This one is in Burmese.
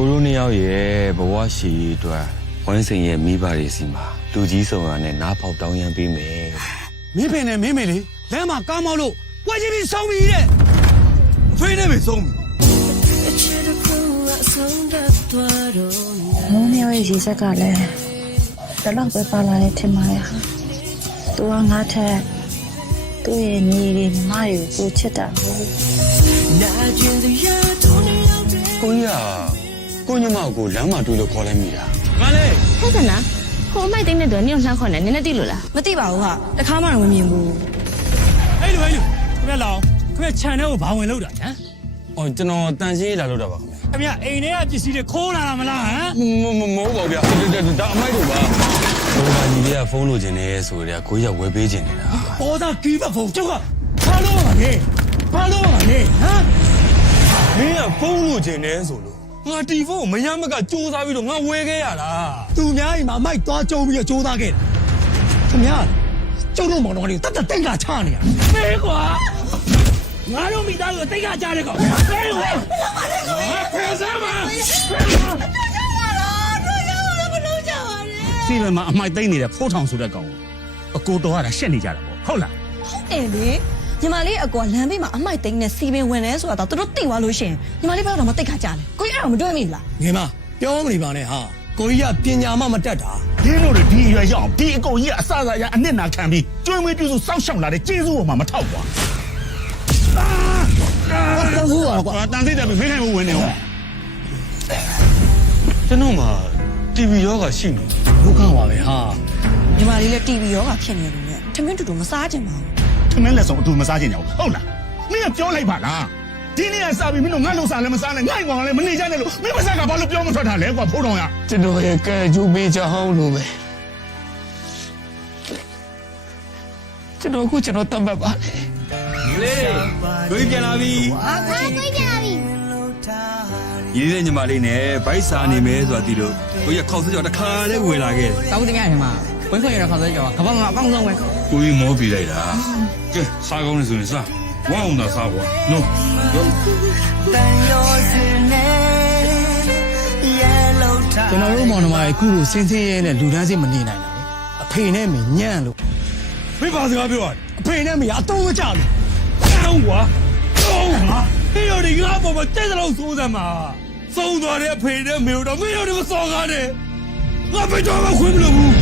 ကိုရိုနီယောက်ရဲ့ဘဝရှိရေးအတွက်ဝင်းစိန်ရဲ့မိဘတွေစီမှာလူကြီးဆောင်ရနဲ့နားပေါက်တောင်းရမ်းပေးမယ်မင်းဖေနဲ့မင်းမေလေလမ်းမှာကားမောက်လို့ဝက်ချပြီးဆုံးပြီတဲ့ဖေးနဲ့ပဲဆုံးပြီမိုးမျိုးရဲ့ရေစက်ကလည်းတလောက်ပဲပါလာတဲ့ထင်ပါရဲ့သူကငါထက်သူ့ရဲ့ညီလေးညီမတွေကိုချစ်တာဘူးကိုကြီးကကိုညမကိုလမ်းမှာတွေ့လို့ခေါ်လိုက်မိတာငါလေဟဲ့စနာဟိုအမိုက်တင်းတဲ့တော့နင့်ကိုလှမ်းခေါ်နေနည်းနည်းသိလို့လားမသိပါဘူးဟာတခါမှတော့မမြင်ဘူးအဲ့လိုခင်ဗျလောင်ခင်ဗျခြံထဲကိုဘာဝင်လို့တာဟမ်အော်ကျွန်တော်တန်ရှင်းလာလို့တာပါခင်ဗျအိမ်ထဲကပစ္စည်းတွေခိုးလာတာမလားဟမ်မဟုတ်ပါဘူးဗျာဒါအမိုက်တို့ပါဘိုးကညီလေးကဖုန်းလိုချင်နေဆိုကြကိုကြီးကဝယ်ပေးချင်နေတာဟောသားကီးမဖုန်းကျောက်ကဘာလို့ပါလဲဘာလို့ပါလဲဟမ်မင်းကဖုန်းလိုချင်နေဆိုလို့ငါတီဖုန်းမရမကစူးစမ်းပြီးတော့ငါဝယ်ခဲ့ရတာသူများအိမ်မှာအမိုက်သွားကျုံပြီးတော့စူးစမ်းခဲ့တယ်ခင်ဗျကျုံတို့မောင်တော်လေးကိုတတ်တိတ်ကချနေရမေးကွာငါတို့မိသားစုတိတ်ကချတဲ့ကောင်မေးကွာဖယ်စမ်းပါစီမံမှာအမိုက်သိမ့်နေတဲ့ဖိုးထောင်ဆိုတဲ့ကောင်အကိုတော်ကရှက်နေကြတာပေါ့ဟုတ်လားအေးလေညီမလေးအကွာလမ်းဘေးမှာအမိုက်သိမ်းနဲ့စီပင်ဝင်နေဆိုတာတော့သူတို့သိသွားလို့ရှင်ညီမလေးဘက်တော့မသိခါကြလေကိုကြီးအဲ့တော့မတွေ့မိလားငင်မပြောမနေပါနဲ့ဟာကိုကြီးကပညာမှမတတ်တာဒီလိုတွေဒီရွယ်ရောက်ဒီအကုန်ကြီးကအစအစရအနစ်နာခံပြီးကျွေးမွေးပြုစုစောင့်ရှောက်လာတဲ့ကျေးဇူးပေါ်မှာမထောက်ကွာတန်ဖိုးပါကွာတန်သိတယ်မင်းနိုင်မဝင်နေဟုတ်ကျွန်တော်မှာတီဗီရောဂါရှိနေဒုက္ခပါပဲဟာညီမလေးလည်း TV ရောကဖြစ်နေလို့နဲ့ထမင်းတူတူမစားကြပါဘူးထမင်းလက်ဆောင်အတူမစားကြဘူးဟုတ်လားမင်းကပြောလိုက်ပါလားဒီနေ့ကစားပြီးမင်းတို့ငါ့လုံစားလည်းမစားနဲ့ငိုက်ကောင်လည်းမနေကြနဲ့လို့မင်းမစားကဘာလို့ပြောမထွက်တာလဲကွာဖိုးတော်ရကျွန်တော်ရဲ့ကဲကျူးပေးချောင်းလို့ပဲကျွန်တော်တတ်မှတ်ပါလေကိုကြီးပြန်လာပြီကိုကြီးပြန်လာပြီရေးတဲ့ညီမလေးနဲ့ဗိုက်စာနေမယ်ဆိုတာသိလို့ကိုကြီးခေါက်စကြောတခါလေးဝယ်လာခဲ့တယ်တောင်းတရထဲမှာဝင်းခွင့်ရတဲ့ခေါက်စကြောကဘာမှအကောင်းဆုံးပဲကိုကြီးမောပြလိုက်တာကဲစားကောင်းနေဆိုရင်စားဝအောင်သာစားကွာနော်ကျွန်တော်တို့မောင်နှမရဲ့ခုလိုစင်းစင်းရဲနဲ့လူတန်းစင်းမနေနိုင်တာလေအဖေနဲ့မညံ့လို့ဖေးပါစကားပြောရတယ်အဖေနဲ့မရအတုံးမကြဘူးတောင်းကွာတောင်းဟာဖေးရဒီကားပေါ်မှာတဲ့တဲ့လို့စိုးစမ်းမှာသုံးသွားတဲ့အဖေနဲ့မေတို့တော့မေတို့တွေမစော်ကားနဲ့ငါဖေးတော့မခွင့်မလို့ဘူး